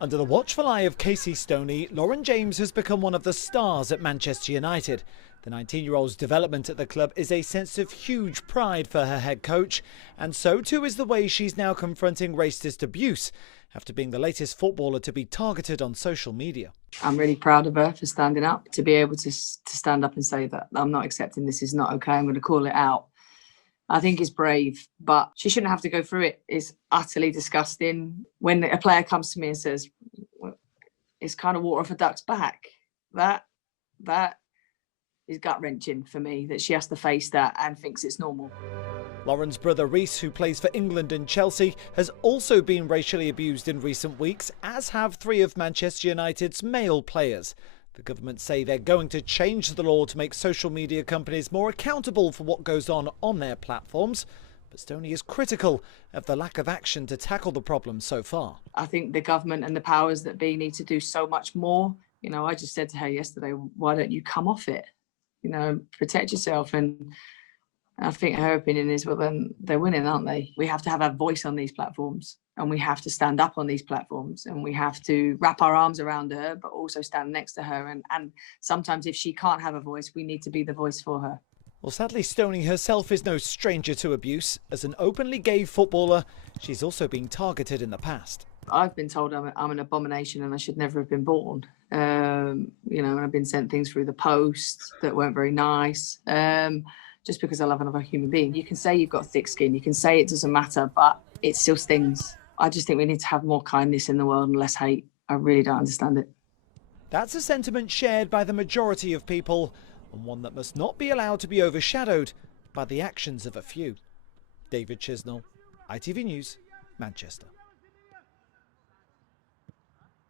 Under the watchful eye of Casey Stoney, Lauren James has become one of the stars at Manchester United. The 19-year-old's development at the club is a sense of huge pride for her head coach, and so too is the way she's now confronting racist abuse, after being the latest footballer to be targeted on social media. I'm really proud of her for standing up, to be able to stand up and say that I'm not accepting this, is not okay, I'm going to call it out. I think it's brave, but she shouldn't have to go through it. It's utterly disgusting. When a player comes to me and says, it's kind of water off a duck's back, that is gut-wrenching for me, that she has to face that and thinks it's normal. Lauren's brother Reece, who plays for England and Chelsea, has also been racially abused in recent weeks, as have 3 of Manchester United's male players. The government say they're going to change the law to make social media companies more accountable for what goes on their platforms. But Stoney is critical of the lack of action to tackle the problem so far. I think the government and the powers that be need to do so much more. You know, I just said to her yesterday, why don't you come off it? You know, protect yourself. And I think her opinion is, well, then they're winning, aren't they? We have to have a voice on these platforms, and we have to stand up on these platforms, and we have to wrap our arms around her, but also stand next to her. And sometimes if she can't have a voice, we need to be the voice for her. Well, sadly, Stoney herself is no stranger to abuse. As an openly gay footballer, she's also been targeted in the past. I've been told I'm an abomination and I should never have been born. You know, and I've been sent things through the post that weren't very nice, just because I love another human being. You can say you've got thick skin, you can say it doesn't matter, but it still stings. I just think we need to have more kindness in the world and less hate. I really don't understand it. That's a sentiment shared by the majority of people, and one that must not be allowed to be overshadowed by the actions of a few. David Chisnell, ITV News, Manchester.